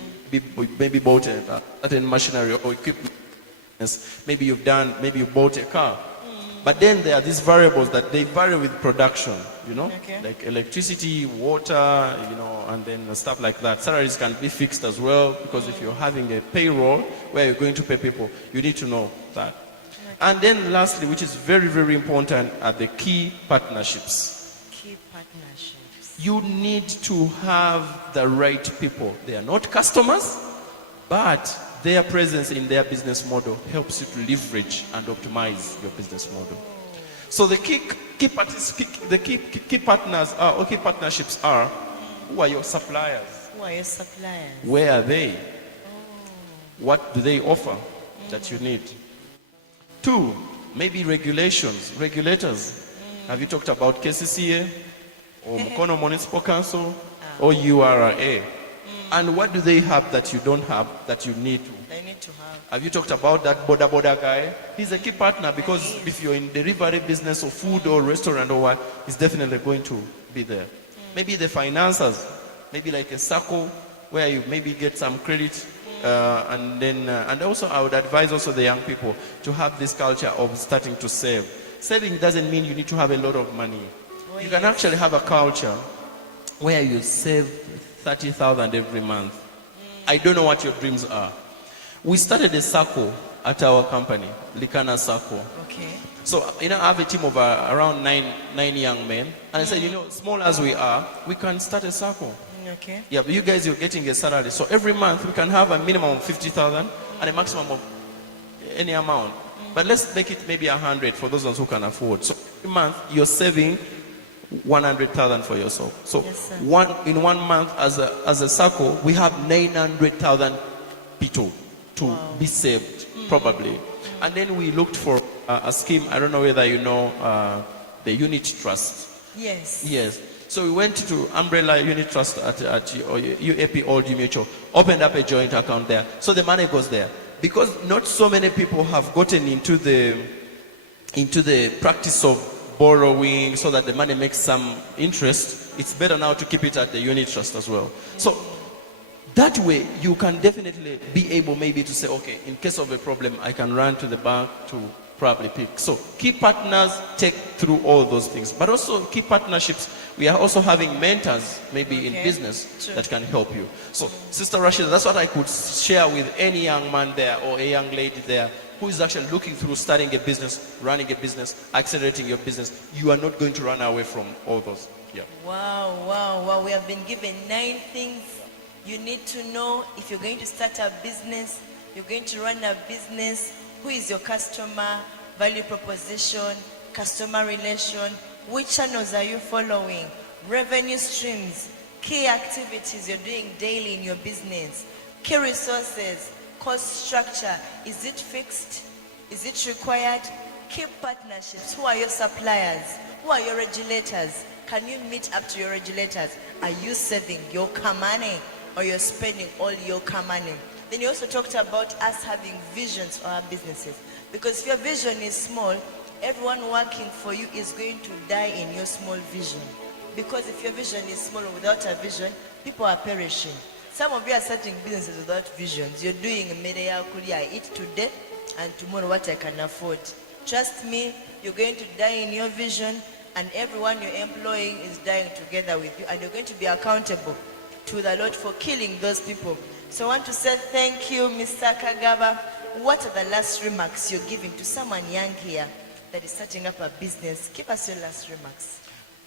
maybe bought a certain machinery or equipment. Maybe you bought a car. But then there are these variables that they vary with production, Okay. like electricity, water, and then stuff like that. Salaries can be fixed as well, because if you're having a payroll where you're going to pay people, you need to know that. Okay. And then lastly, which is very, very important, are the key partnerships. Key partnerships. You need to have the right people. They are not customers, but their presence in their business model helps you to leverage and optimize your business model. So the key partnerships are, who are your suppliers? Who are your suppliers? Where are they? What do they offer that you need? 2, maybe regulators. Have you talked about KCCA or Mukono Municipal Council or URA? And what do they have that you don't have that you need to? They need to have. Have you talked about that border guy? He's a key partner, because if you're in delivery business or food or restaurant or what, he's definitely going to be there. Maybe the financiers, maybe like a circle where you maybe get some credit, and also I would advise also the young people to have this culture of starting to save. Saving doesn't mean you need to have a lot of money. You can actually have a culture where you save 30,000 every month. I don't know what your dreams are. We started a circle at our company, Likana Circle. Okay. So, I have a team of around nine young men. And I said, small as we are, we can start a circle. Okay. Yeah, but you guys, you're getting a salary. So every month we can have a minimum of 50,000 and a maximum of any amount. But let's make it maybe 100 for those ones who can afford. So every month you're saving 100,000 for yourself. So yes, in 1 month as a circle, we have 900,000 people to be saved, probably. And then we looked for a scheme. I don't know whether you know the unit trust. Yes. Yes. So we went to Umbrella Unit Trust at UAP Old Mutual, opened up a joint account there. So the money goes there. Because not so many people have gotten into the practice of borrowing so that the money makes some interest, it's better now to keep it at the unit trust as well. So That way, you can definitely be able maybe to say, okay, in case of a problem, I can run to the bank to probably pick. So key partners take through all those things. But also key partnerships, we are also having mentors maybe in business that can help you. So Sister Rashidah, that's what I could share with any young man there or a young lady there who is actually looking through starting a business, running a business, accelerating your business. You are not going to run away from all those. Yeah. Wow, wow, wow. We have been given 9 things you need to know if you're going to start a business, you're going to run a business. Who is your customer, value proposition, customer relation, which channels are you following, revenue streams, key activities you're doing daily in your business, key resources, cost structure, is it fixed, is it required, key partnerships, who are your suppliers, who are your regulators, can you meet up to your regulators, are you saving your money or you're spending all your money? Then you also talked about us having visions for our businesses. Because if your vision is small, everyone working for you is going to die in your small vision. Because if your vision is small or without a vision, people are perishing. Some of you are starting businesses without visions. You're doing media kulia, I eat today and tomorrow what I can afford. Trust me, you're going to die in your vision and everyone you're employing is dying together with you and you're going to be accountable to the Lord for killing those people. So I want to say thank you, Mr. Kagaba. What are the last remarks you're giving to someone young here that is starting up a business? Give us your last remarks.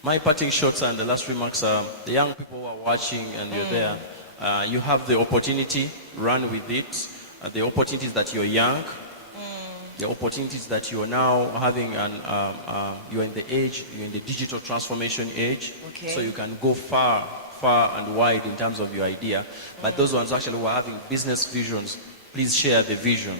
My parting shots and the last remarks are, the young people who are watching and you're there, you have the opportunity, run with it. The opportunities that you're young, the opportunities that you're now having, and you're in the age, you're in the digital transformation age, so you can go far and wide in terms of your idea. But those ones actually who are having business visions, please share the vision,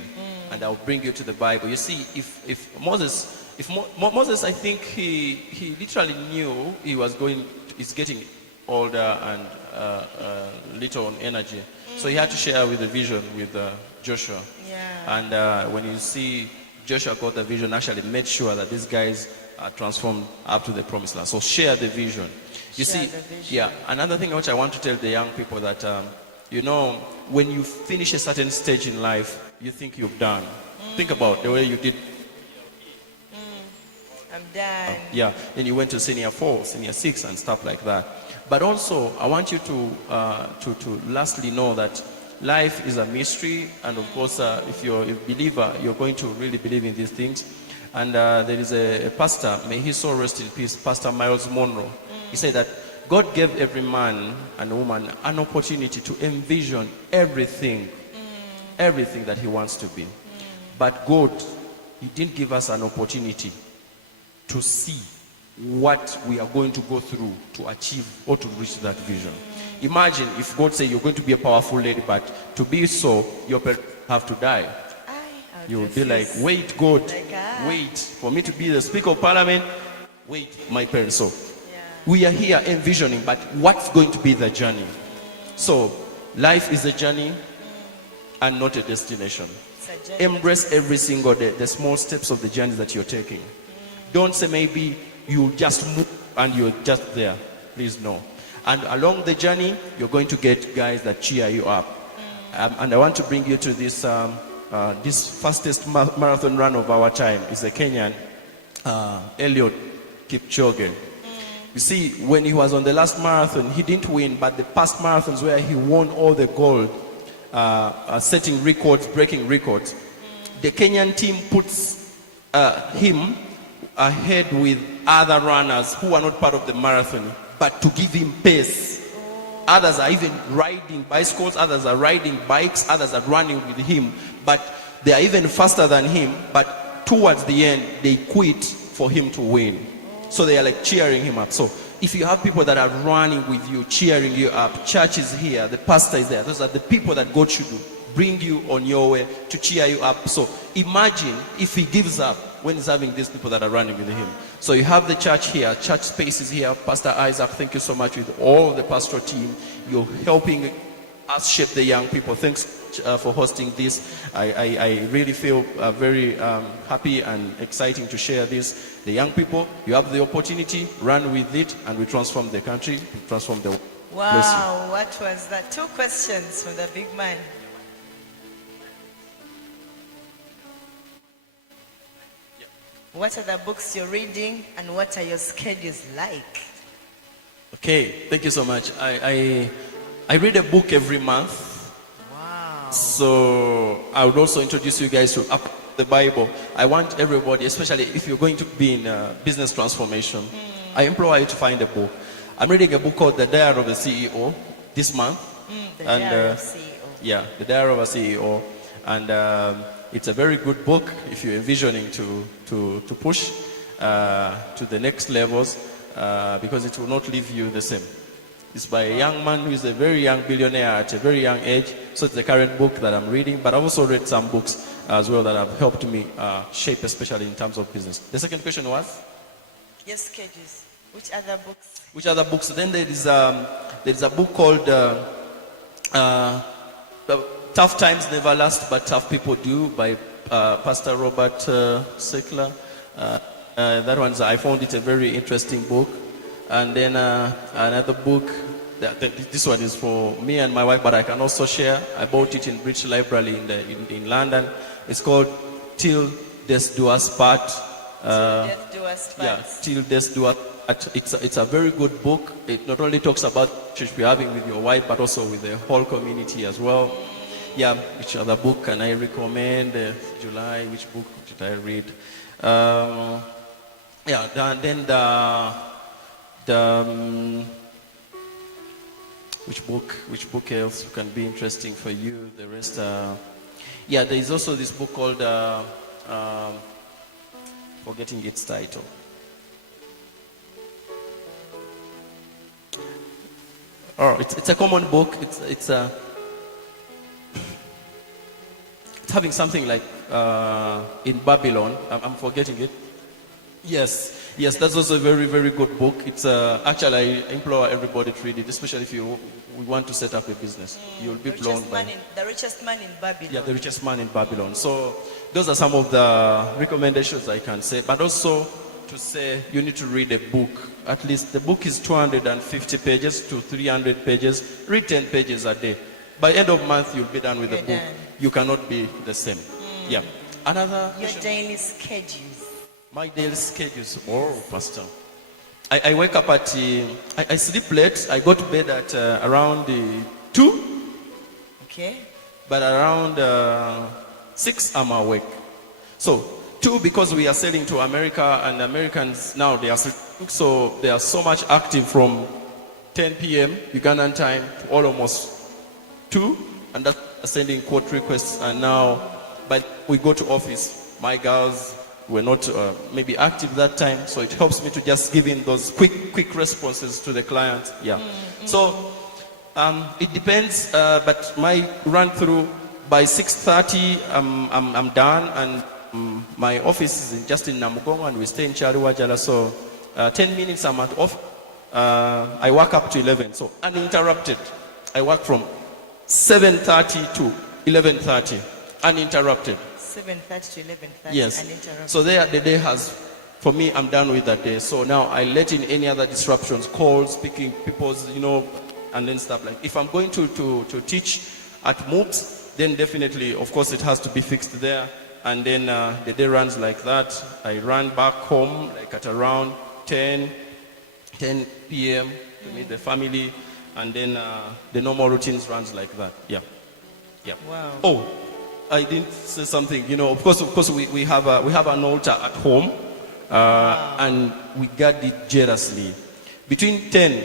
and I'll bring you to the Bible. You see, if Moses, I think he literally knew he's getting older and little on energy, so he had to share with the vision with Joshua. And when you see Joshua got the vision, actually made sure that these guys are transformed up to the promised land. So share the vision. You see, another thing which I want to tell the young people that, when you finish a certain stage in life, you think you've done. Think about the way you did. I'm done. Then you went to senior 4, senior 6 and stuff like that. But also, I want you to lastly know that life is a mystery. And of course, if you're a believer, you're going to really believe in these things. And there is a pastor, may he so rest in peace, Pastor Miles Monroe. He said that God gave every man and woman an opportunity to envision everything that he wants to be. But God, he didn't give us an opportunity to see what we are going to go through to achieve or to reach that vision. Imagine if God said you're going to be a powerful lady, but to be so, your parents have to die. You will be like, wait, God, wait, for me to be the Speaker of Parliament, wait, my parents. So we are here envisioning, but what's going to be the journey? So life is a journey and not a destination. Embrace every single day the small steps of the journey that you're taking. Don't say maybe you just move and you're just there. Please no. And along the journey, you're going to get guys that cheer you up. And I want to bring you to this this fastest marathon run of our time. Is a Kenyan, Eliud Kipchoge. You see, when he was on the last marathon, he didn't win, but the past marathons where he won all the gold, setting records, breaking records, the Kenyan team puts him ahead with other runners who are not part of the marathon, but to give him pace. Others are even riding bicycles, others are riding bikes, others are running with him, but they are even faster than him, but towards the end, they quit for him to win. So they are like cheering him up. So if you have people that are running with you, cheering you up, church is here, the pastor is there, those are the people that God should bring you on your way to cheer you up. So imagine if he gives up when he's having these people that are running with him. So you have the church here, church spaces here. Pastor Isaac, thank you so much with all the pastoral team. You're helping us shape the young people. Thanks for hosting this. I really feel very happy and exciting to share this. The young people, you have the opportunity, run with it, and we transform the country, transform the world. Bless you. Wow, what was that? 2 questions from the big man. What are the books you're reading and what are your schedules like? Okay, thank you so much. I read a book every month. Wow. So I would also introduce you guys to the Bible. I want everybody, especially if you're going to be in business transformation, I implore you to find a book. I'm reading a book called The Diary of a CEO this month. The Diary of CEO. Yeah, The Diary of a CEO. And it's a very good book if you're envisioning to push to the next levels because it will not leave you the same. It's by a young man who is a very young billionaire at a very young age. So it's the current book that I'm reading. But I've also read some books as well that have helped me shape, especially in terms of business. The second question was? Your schedules. Which other books? Which other books? Then there is a book called Tough Times Never Last, but Tough People Do by Pastor Robert Seckler. That one, I found it a very interesting book. And then another book, this one is for me and my wife, but I can also share. I bought it in British Library in London. It's called Till Death Do Us Part. Till Death Do Us Part. Yeah, Till Death Do Us Part. It's a very good book. It not only talks about church you're having with your wife, but also with the whole community as well. Yeah, which other book can I recommend? July, which book did I read? Then which book else can be interesting for you? The rest, there is also this book called forgetting its title. Oh, it's a common book. It's having something like in Babylon. I'm forgetting it. Yes, that's also a very, very good book. It's actually, I implore everybody to read it, especially if we want to set up a business. You'll be blown by The Richest Man in Babylon. Yeah, The Richest Man in Babylon. So those are some of the recommendations I can say. But also to say you need to read a book. At least the book is 250 pages to 300 pages. Read 10 pages a day. By end of month, you'll be done with the book. Done. You cannot be the same. Yeah. Another Your question? daily schedules. My daily schedules. Oh, Pastor. I wake up at, I sleep late. I go to bed at around 2. Okay. But around 6, I'm awake. So 2, because we are selling to America, and Americans now, they are sleeping, so they are so much active from 10 p.m. Ugandan time to almost 2, and that's sending quote requests. And now, but we go to office. My girls were not maybe active that time, so it helps me to just give in those quick responses to the client. Yeah. So it depends, but my run through by 6:30, I'm done, and my office is just in Namugongo, and we stay in Chaliwajala. So 10 minutes I'm at off. I work up to 11, so uninterrupted. I work from 7:30 to 11:30, uninterrupted. 7:30 to 11:30. Yes. Uninterrupted. So there, the day has, for me, I'm done with that day. So now I let in any other disruptions, calls, speaking, people's, and then stuff like. If I'm going to teach at MOOCs, then definitely, of course, it has to be fixed there. And then the day runs like that. I run back home like at around 10 p.m. to meet the family, and then the normal routines runs like that. Yeah. Wow. Oh, I didn't say something. Of course, we have an altar at home, and we guard it jealously. Between 10,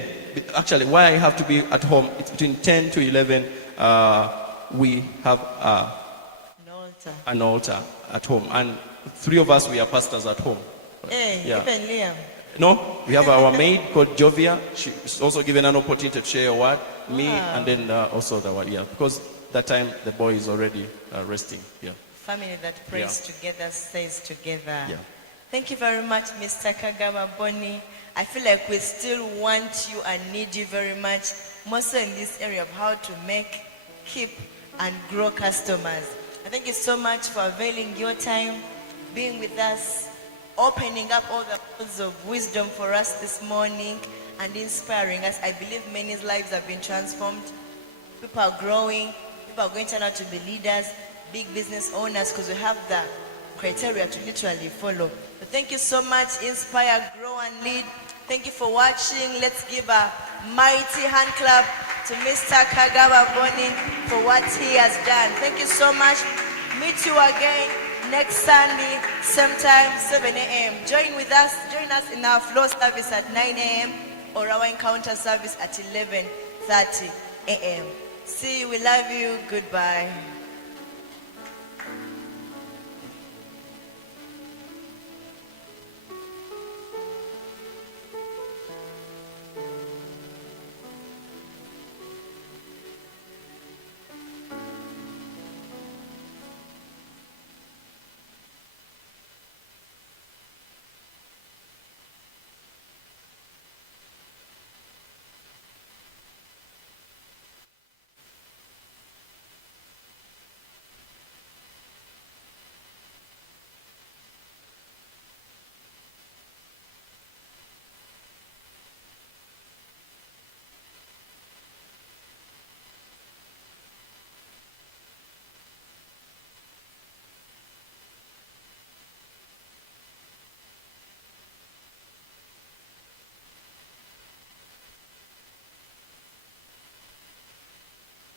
actually, why I have to be at home? It's between 10 to 11. We have an altar at home, and 3 of us, we are pastors at home. Hey, Yeah. even Liam. No, we have our maid called Jovia. She's also given an opportunity to share a word. Me, Wow. and then also the word. Yeah, because that time the boy is already resting. Yeah. Family that prays together stays together. Yeah. Thank you very much, Mr. Kagaba, Bonny. I feel like we still want you and need you very much, more so in this area of how to make, keep, and grow customers. I thank you so much for availing your time, being with us, opening up all the words of wisdom for us this morning. and inspiring us. I believe many lives have been transformed. People are growing. People are going to turn out to be leaders, big business owners, because we have the criteria to literally follow. So thank you so much. Inspire, grow, and lead. Thank you for watching. Let's give a mighty hand clap to Mr. Kagaba Bonny for what he has done. Thank you so much. Meet you again next Sunday, same time, 7 a.m. Join us in our floor service at 9 a.m. or our encounter service at 11:30 a.m. See you, we love you, goodbye.